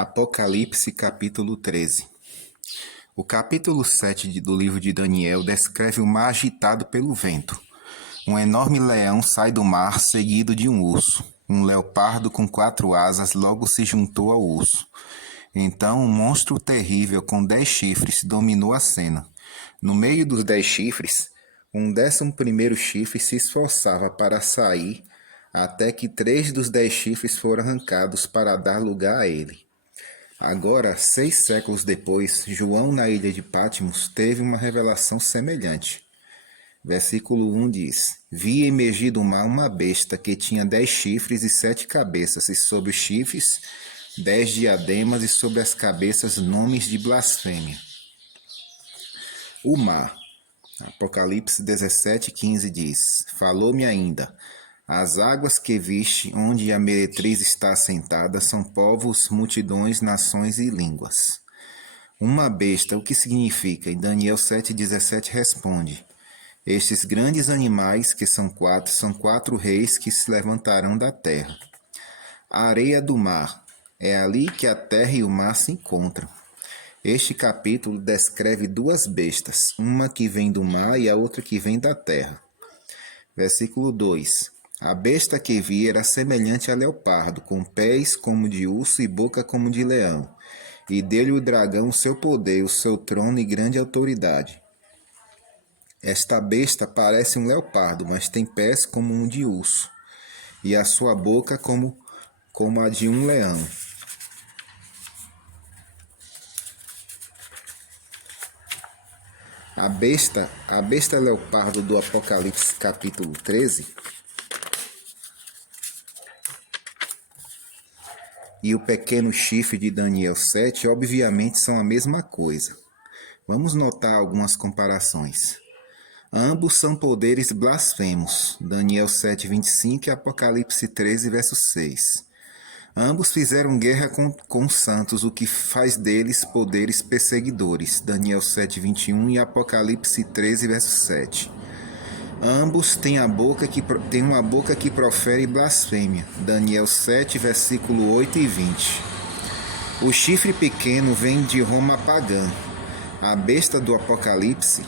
Apocalipse capítulo 13. O capítulo 7 do livro de Daniel descreve o mar agitado pelo vento. Um enorme leão sai do mar seguido de um urso. Um leopardo com 4 asas logo se juntou ao urso. Então um monstro terrível com 10 chifres dominou a cena. No meio dos 10 chifres, um 11º chifre se esforçava para sair, até que 3 dos 10 chifres foram arrancados para dar lugar a ele. Agora, 6 séculos depois, João, na ilha de Patmos, teve uma revelação semelhante. Versículo 1 diz: Vi emergir do mar uma besta que tinha 10 chifres e 7 cabeças, e sobre os chifres 10 diademas, e sobre as cabeças nomes de blasfêmia. O mar. Apocalipse 17:15 diz: Falou-me ainda: as águas que viste, onde a meretriz está assentada, são povos, multidões, nações e línguas. Uma besta, o que significa? E Daniel 7,17 responde: estes grandes animais, que são 4 reis que se levantarão da terra. A areia do mar, é ali que a terra e o mar se encontram. Este capítulo descreve 2 bestas, uma que vem do mar e a outra que vem da terra. Versículo 2. A besta que vi era semelhante a leopardo, com pés como de urso e boca como de leão. E deu-lhe o dragão o seu poder, o seu trono e grande autoridade. Esta besta parece um leopardo, mas tem pés como um de urso, e a sua boca como a de um leão. A besta leopardo do Apocalipse capítulo 13 e o pequeno chifre de Daniel 7 obviamente são a mesma coisa. Vamos notar algumas comparações. Ambos são poderes blasfemos, Daniel 7:25 e Apocalipse 13, verso 6. Ambos fizeram guerra com os santos, o que faz deles poderes perseguidores, Daniel 7:21 e Apocalipse 13, verso 7. Ambos têm uma boca que profere blasfêmia, Daniel 7, versículo 8 e 20. O chifre pequeno vem de Roma pagã. A besta do Apocalipse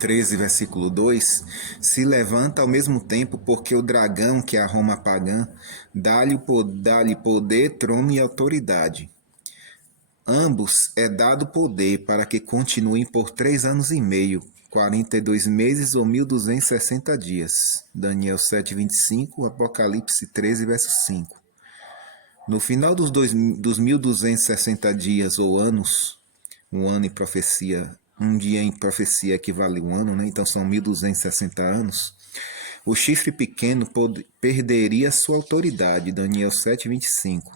13, versículo 2, se levanta ao mesmo tempo porque o dragão, que é a Roma pagã, dá-lhe poder, trono e autoridade. Ambos é dado poder para que continuem por 3 anos e meio, 42 meses ou 1260 dias. Daniel 7:25, Apocalipse 13, verso 5. No final dos 1260 dias ou anos, um ano em profecia, um dia em profecia equivale a um ano, né? Então são 1260 anos. O chifre pequeno perderia sua autoridade, Daniel 7:25.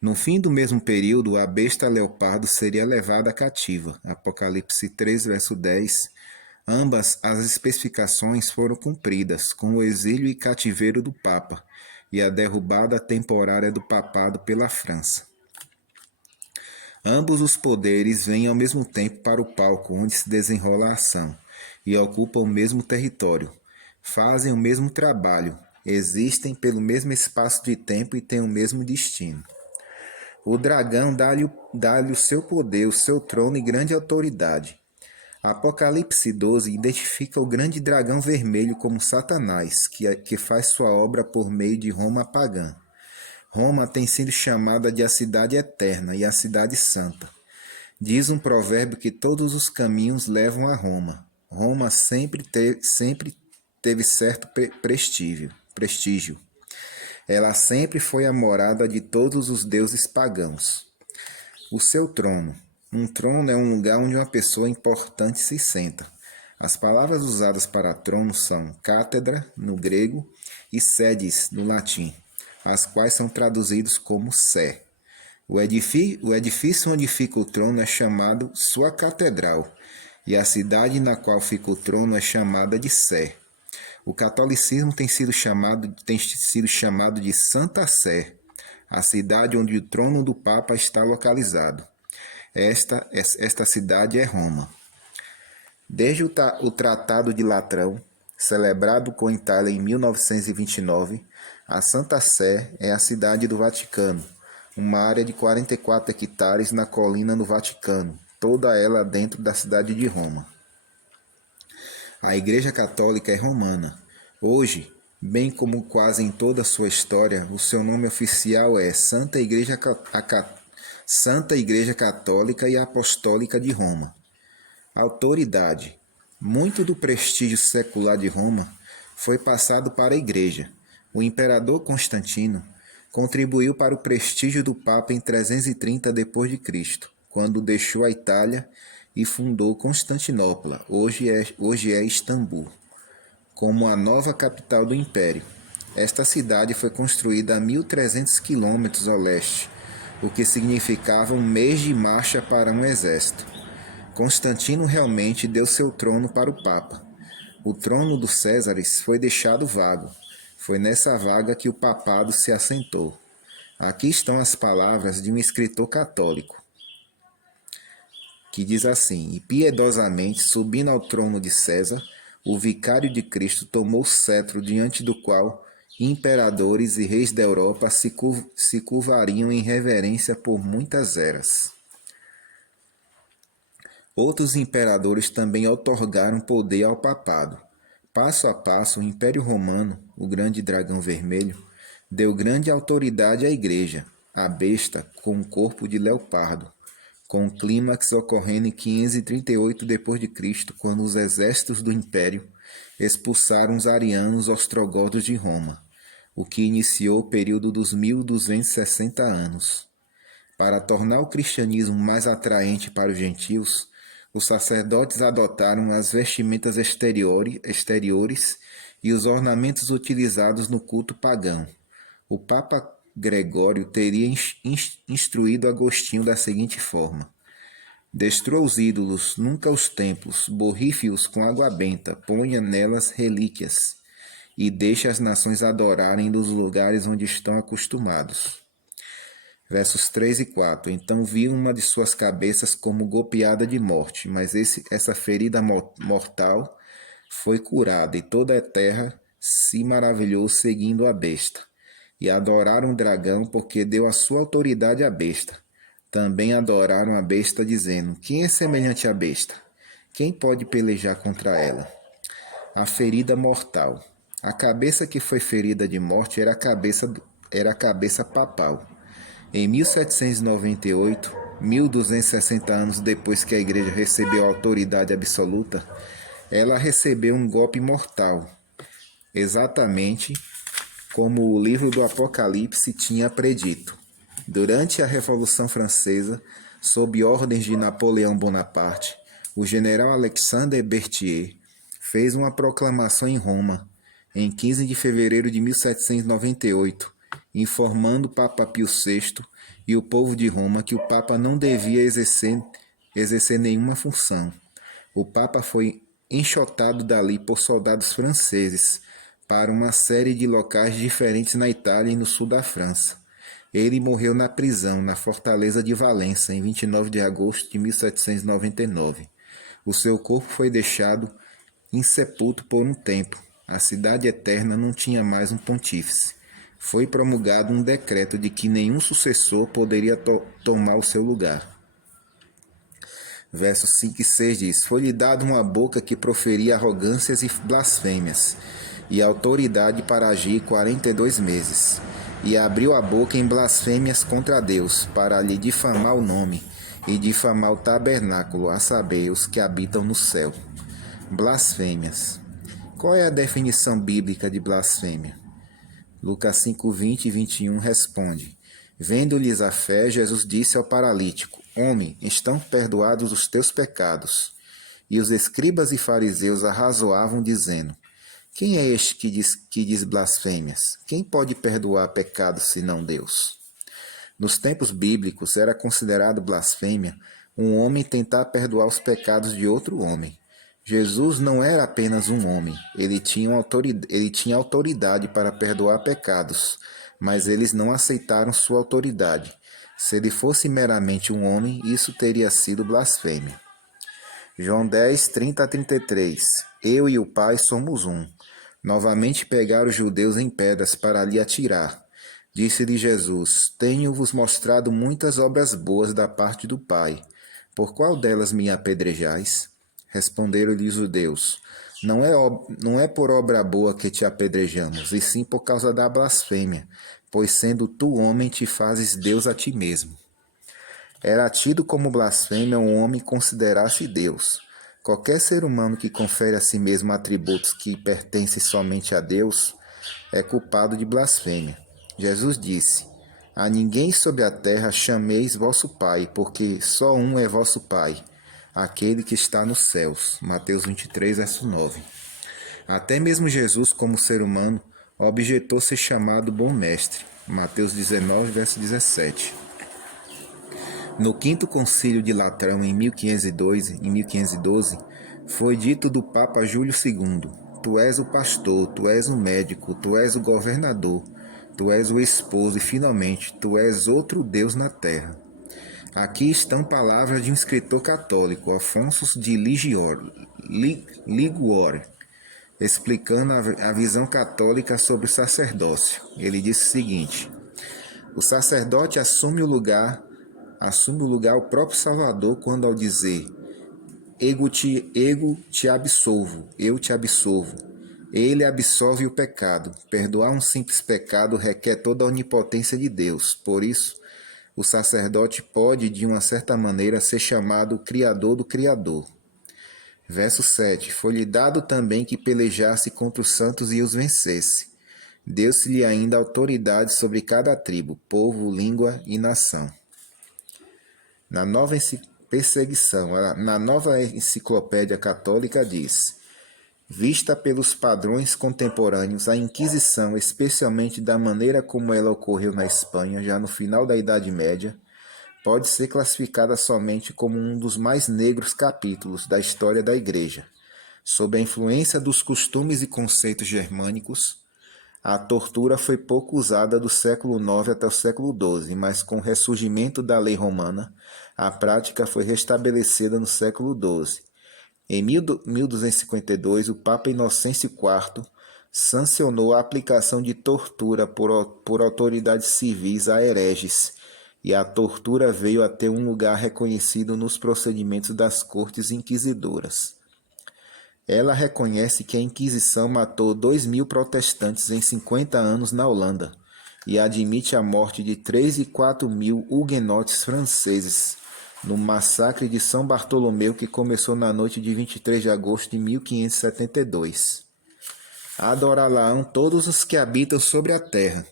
No fim do mesmo período, a besta leopardo seria levada cativa, Apocalipse 3, verso 10. Ambas as especificações foram cumpridas com o exílio e cativeiro do Papa e a derrubada temporária do papado pela França. Ambos os poderes vêm ao mesmo tempo para o palco onde se desenrola a ação e ocupam o mesmo território. Fazem o mesmo trabalho, existem pelo mesmo espaço de tempo e têm o mesmo destino. O dragão dá-lhe o seu poder, o seu trono e grande autoridade. Apocalipse 12 identifica o grande dragão vermelho como Satanás, que faz sua obra por meio de Roma pagã. Roma tem sido chamada de a cidade eterna e a cidade santa. Diz um provérbio que todos os caminhos levam a Roma. Roma sempre teve certo prestígio. Ela sempre foi a morada de todos os deuses pagãos. O seu trono. Um trono é um lugar onde uma pessoa importante se senta. As palavras usadas para trono são cátedra, no grego, e sedes, no latim, as quais são traduzidos como sé. O edifício onde fica o trono é chamado sua catedral, e a cidade na qual fica o trono é chamada de Sé. O catolicismo tem sido chamado de Santa Sé, a cidade onde o trono do Papa está localizado. Esta cidade é Roma. Desde o Tratado de Latrão, celebrado com Itália em 1929, a Santa Sé é a cidade do Vaticano, uma área de 44 hectares na colina no Vaticano, toda ela dentro da cidade de Roma. A Igreja Católica é romana. Hoje, bem como quase em toda a sua história, o seu nome oficial é Santa Igreja Católica e Apostólica de Roma. Autoridade. Muito do prestígio secular de Roma foi passado para a Igreja. O imperador Constantino contribuiu para o prestígio do Papa em 330 d.C., quando deixou a Itália e fundou Constantinopla, hoje é Istambul, como a nova capital do Império. Esta cidade foi construída a 1.300 quilômetros ao leste, o que significava um mês de marcha para um exército. Constantino realmente deu seu trono para o Papa. O trono dos Césares foi deixado vago. Foi nessa vaga que o papado se assentou. Aqui estão as palavras de um escritor católico, que diz assim: e piedosamente, subindo ao trono de César, o vicário de Cristo tomou o cetro diante do qual imperadores e reis da Europa se curvariam em reverência por muitas eras. Outros imperadores também outorgaram poder ao papado. Passo a passo, o Império Romano, o grande dragão vermelho, deu grande autoridade à Igreja, a besta com um corpo de leopardo, com o clímax ocorrendo em 538 d.C., quando os exércitos do Império expulsaram os arianos ostrogodos de Roma, o que iniciou o período dos 1260 anos. Para tornar o cristianismo mais atraente para os gentios, os sacerdotes adotaram as vestimentas exteriores e os ornamentos utilizados no culto pagão. O Papa Gregório teria instruído Agostinho da seguinte forma: destrua os ídolos, nunca os templos, borrife-os com água benta, ponha nelas relíquias, e deixe as nações adorarem nos lugares onde estão acostumados. Versos 3 e 4. Então vi uma de suas cabeças como golpeada de morte, mas essa ferida mortal foi curada, e toda a terra se maravilhou seguindo a besta. E adoraram o dragão, porque deu a sua autoridade à besta. Também adoraram a besta, dizendo: quem é semelhante à besta? Quem pode pelejar contra ela? A ferida mortal. A cabeça que foi ferida de morte era a cabeça papal. Em 1798, 1260 anos depois que a Igreja recebeu a autoridade absoluta, ela recebeu um golpe mortal, exatamente como o livro do Apocalipse tinha predito. Durante a Revolução Francesa, sob ordens de Napoleão Bonaparte, o general Alexandre Berthier fez uma proclamação em Roma, em 15 de fevereiro de 1798, informando o Papa Pio VI e o povo de Roma que o Papa não devia exercer nenhuma função. O Papa foi enxotado dali por soldados franceses para uma série de locais diferentes na Itália e no sul da França. Ele morreu na prisão, na fortaleza de Valença, em 29 de agosto de 1799. O seu corpo foi deixado insepulto por um tempo. A cidade eterna não tinha mais um pontífice. Foi promulgado um decreto de que nenhum sucessor poderia tomar o seu lugar. Versos 5 e 6 diz: foi-lhe dado uma boca que proferia arrogâncias e blasfêmias, e autoridade para agir 42 meses. E abriu a boca em blasfêmias contra Deus, para lhe difamar o nome, e difamar o tabernáculo, a saber, os que habitam no céu. Blasfêmias. Qual é a definição bíblica de blasfêmia? Lucas 5, 20 e 21 responde: vendo-lhes a fé, Jesus disse ao paralítico: homem, estão perdoados os teus pecados. E os escribas e fariseus arrazoavam, dizendo: quem é este que diz blasfêmias? Quem pode perdoar pecados senão Deus? Nos tempos bíblicos era considerado blasfêmia um homem tentar perdoar os pecados de outro homem. Jesus não era apenas um homem, ele tinha autoridade para perdoar pecados, mas eles não aceitaram sua autoridade. Se ele fosse meramente um homem, isso teria sido blasfêmia. João 10, 30 a 33. Eu e o Pai somos um. Novamente pegaram os judeus em pedras para lhe atirar. Disse-lhe Jesus: Tenho-vos mostrado muitas obras boas da parte do Pai. Por qual delas me apedrejais? Responderam-lhe os judeus: não é por obra boa que te apedrejamos, e sim por causa da blasfêmia, pois sendo tu homem te fazes Deus a ti mesmo. Era tido como blasfêmia um homem considerasse Deus. Qualquer ser humano que confere a si mesmo atributos que pertencem somente a Deus é culpado de blasfêmia. Jesus disse: A ninguém sobre a terra chameis vosso Pai, porque só um é vosso Pai, aquele que está nos céus. Mateus 23, verso 9. Até mesmo Jesus, como ser humano, objetou ser chamado bom mestre. Mateus 19, verso 17. No quinto concílio de Latrão, em 1512, foi dito do Papa Júlio II: Tu és o pastor, tu és o médico, tu és o governador, tu és o esposo e, finalmente, tu és outro Deus na terra. Aqui estão palavras de um escritor católico, Afonso de Liguori, explicando a visão católica sobre o sacerdócio. Ele disse o seguinte: o sacerdote assume o lugar o próprio Salvador quando ao dizer ego te absolvo, eu te absolvo. Ele absolve o pecado. Perdoar um simples pecado requer toda a onipotência de Deus. Por isso, o sacerdote pode, de uma certa maneira, ser chamado Criador do Criador. Verso 7. Foi-lhe dado também que pelejasse contra os santos e os vencesse. Deu-se-lhe ainda autoridade sobre cada tribo, povo, língua e nação. Na nova enciclopédia católica diz: vista pelos padrões contemporâneos, a Inquisição, especialmente da maneira como ela ocorreu na Espanha, já no final da Idade Média, pode ser classificada somente como um dos mais negros capítulos da história da Igreja. Sob a influência dos costumes e conceitos germânicos, a tortura foi pouco usada do século IX até o século XII, mas com o ressurgimento da lei romana, a prática foi restabelecida no século XII. Em 1252, o Papa Inocêncio IV sancionou a aplicação de tortura por autoridades civis a hereges, e a tortura veio a ter um lugar reconhecido nos procedimentos das cortes inquisidoras. Ela reconhece que a Inquisição matou 2.000 protestantes em 50 anos na Holanda e admite a morte de 3 e 4 mil huguenotes franceses no massacre de São Bartolomeu, que começou na noite de 23 de agosto de 1572. Adorá-la-ão todos os que habitam sobre a terra,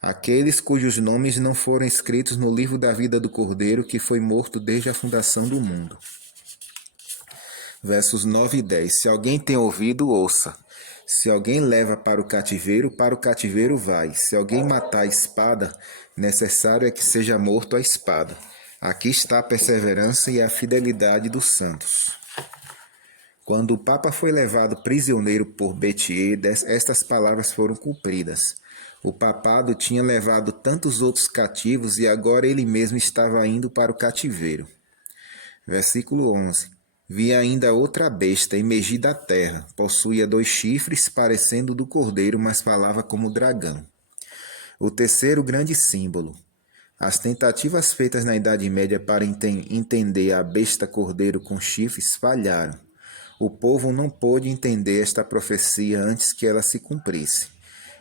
aqueles cujos nomes não foram escritos no livro da vida do Cordeiro, que foi morto desde a fundação do mundo. Versos 9 e 10. Se alguém tem ouvido, ouça. Se alguém leva para o cativeiro vai. Se alguém matar a espada, necessário é que seja morto a espada. Aqui está a perseverança e a fidelidade dos santos. Quando o Papa foi levado prisioneiro por Béthier, estas palavras foram cumpridas. O papado tinha levado tantos outros cativos e agora ele mesmo estava indo para o cativeiro. Versículo 11. Vi ainda outra besta emergir da terra. Possuía 2 chifres, parecendo do cordeiro, mas falava como dragão. O terceiro grande símbolo. As tentativas feitas na Idade Média para entender a besta cordeiro com chifres falharam. O povo não pôde entender esta profecia antes que ela se cumprisse.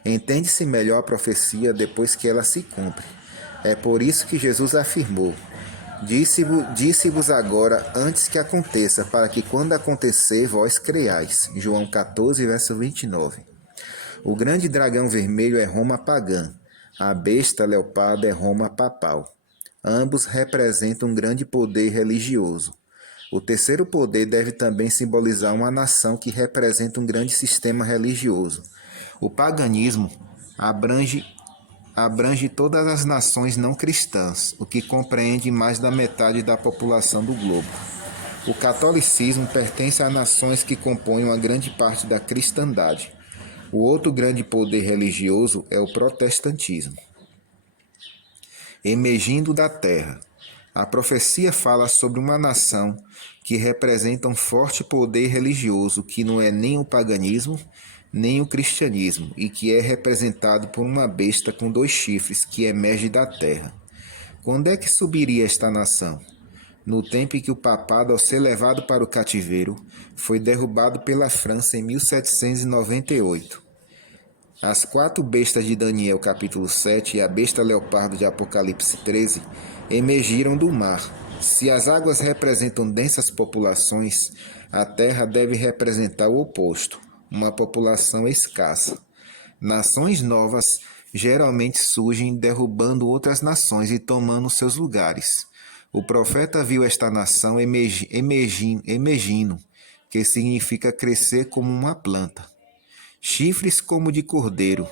Entende-se melhor a profecia depois que ela se cumpre. É por isso que Jesus afirmou: Disse-vos agora antes que aconteça, para que quando acontecer vós creiais. João 14, verso 29. O grande dragão vermelho é Roma pagã. A besta leopardo é Roma papal. Ambos representam um grande poder religioso. O terceiro poder deve também simbolizar uma nação que representa um grande sistema religioso. O paganismo abrange todas as nações não cristãs, o que compreende mais da metade da população do globo. O catolicismo pertence a nações que compõem uma grande parte da cristandade. O outro grande poder religioso é o protestantismo. Emergindo da terra. A profecia fala sobre uma nação que representa um forte poder religioso, que não é nem o paganismo, nem o cristianismo, e que é representado por uma besta com 2 chifres que emerge da terra. Quando é que subiria esta nação? No tempo em que o papado, ao ser levado para o cativeiro, foi derrubado pela França em 1798. As 4 bestas de Daniel capítulo 7 e a besta leopardo de Apocalipse 13 emergiram do mar. Se as águas representam densas populações, a terra deve representar o oposto, uma população escassa. Nações novas geralmente surgem derrubando outras nações e tomando seus lugares. O profeta viu esta nação emergindo, que significa crescer como uma planta. Chifres como de cordeiro.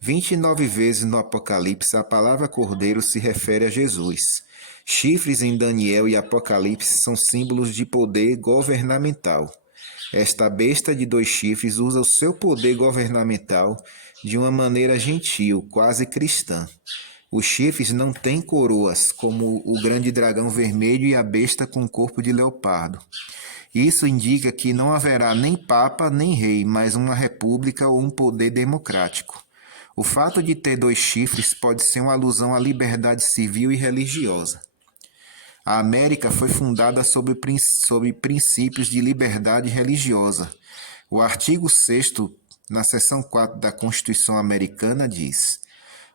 29 vezes no Apocalipse a palavra cordeiro se refere a Jesus. Chifres em Daniel e Apocalipse são símbolos de poder governamental. Esta besta de 2 chifres usa o seu poder governamental de uma maneira gentil, quase cristã. Os chifres não têm coroas, como o grande dragão vermelho e a besta com corpo de leopardo. Isso indica que não haverá nem papa nem rei, mas uma república ou um poder democrático. O fato de ter 2 chifres pode ser uma alusão à liberdade civil e religiosa. A América foi fundada sobre princípios de liberdade religiosa. O artigo 6º, na seção 4 da Constituição Americana, diz: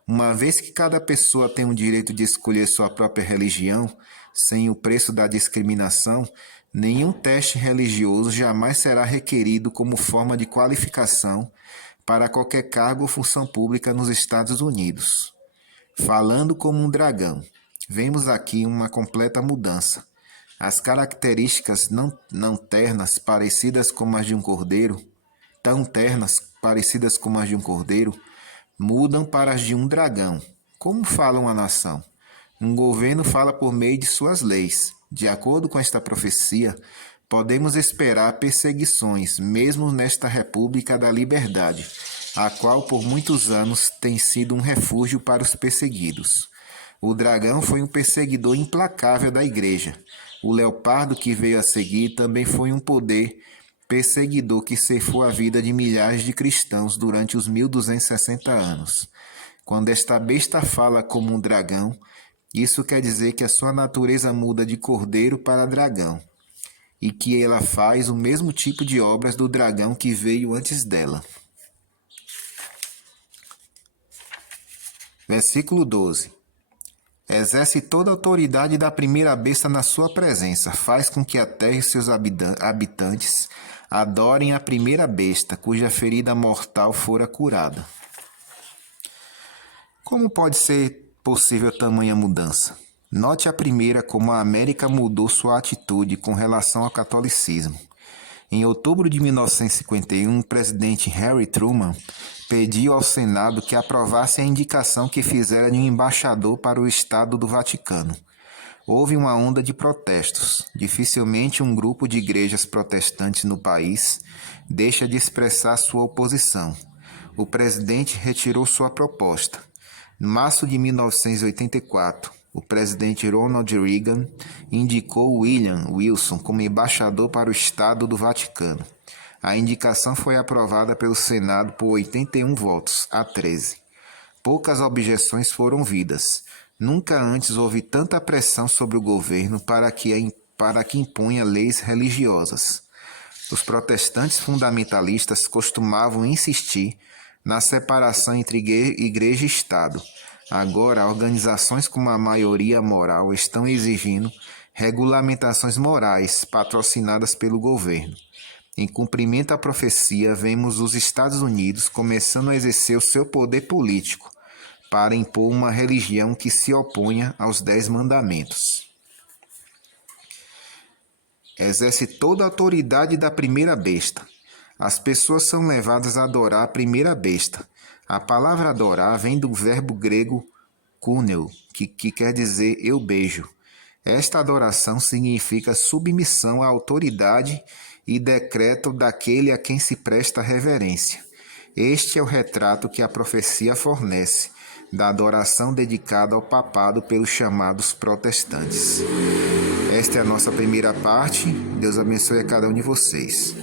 uma vez que cada pessoa tem o direito de escolher sua própria religião, sem o preço da discriminação, nenhum teste religioso jamais será requerido como forma de qualificação para qualquer cargo ou função pública nos Estados Unidos. Falando como um dragão, vemos aqui uma completa mudança. As características não ternas, parecidas como as de um cordeiro, mudam para as de um dragão. Como fala uma nação? Um governo fala por meio de suas leis. De acordo com esta profecia, podemos esperar perseguições, mesmo nesta República da Liberdade, a qual por muitos anos tem sido um refúgio para os perseguidos. O dragão foi um perseguidor implacável da igreja. O leopardo que veio a seguir também foi um poder perseguidor que ceifou a vida de milhares de cristãos durante os 1260 anos. Quando esta besta fala como um dragão, isso quer dizer que a sua natureza muda de cordeiro para dragão, e que ela faz o mesmo tipo de obras do dragão que veio antes dela. Versículo 12. Exerce toda a autoridade da primeira besta na sua presença, faz com que a terra e seus habitantes adorem a primeira besta, cuja ferida mortal fora curada. Como pode ser possível tamanha mudança? Note a primeira como a América mudou sua atitude com relação ao catolicismo. Em outubro de 1951, o presidente Harry Truman pediu ao Senado que aprovasse a indicação que fizera de um embaixador para o Estado do Vaticano. Houve uma onda de protestos. Dificilmente um grupo de igrejas protestantes no país deixa de expressar sua oposição. O presidente retirou sua proposta. Em março de 1984, o presidente Ronald Reagan indicou William Wilson como embaixador para o Estado do Vaticano. A indicação foi aprovada pelo Senado por 81 votos a 13. Poucas objeções foram ouvidas. Nunca antes houve tanta pressão sobre o governo para que impunha leis religiosas. Os protestantes fundamentalistas costumavam insistir na separação entre igreja e Estado. Agora, organizações com uma maioria moral estão exigindo regulamentações morais patrocinadas pelo governo. Em cumprimento à profecia, vemos os Estados Unidos começando a exercer o seu poder político para impor uma religião que se oponha aos 10 mandamentos. Exerce toda a autoridade da primeira besta. As pessoas são levadas a adorar a primeira besta. A palavra adorar vem do verbo grego kuneo, que quer dizer eu beijo. Esta adoração significa submissão à autoridade e decreto daquele a quem se presta reverência. Este é o retrato que a profecia fornece da adoração dedicada ao papado pelos chamados protestantes. Esta é a nossa primeira parte. Deus abençoe a cada um de vocês.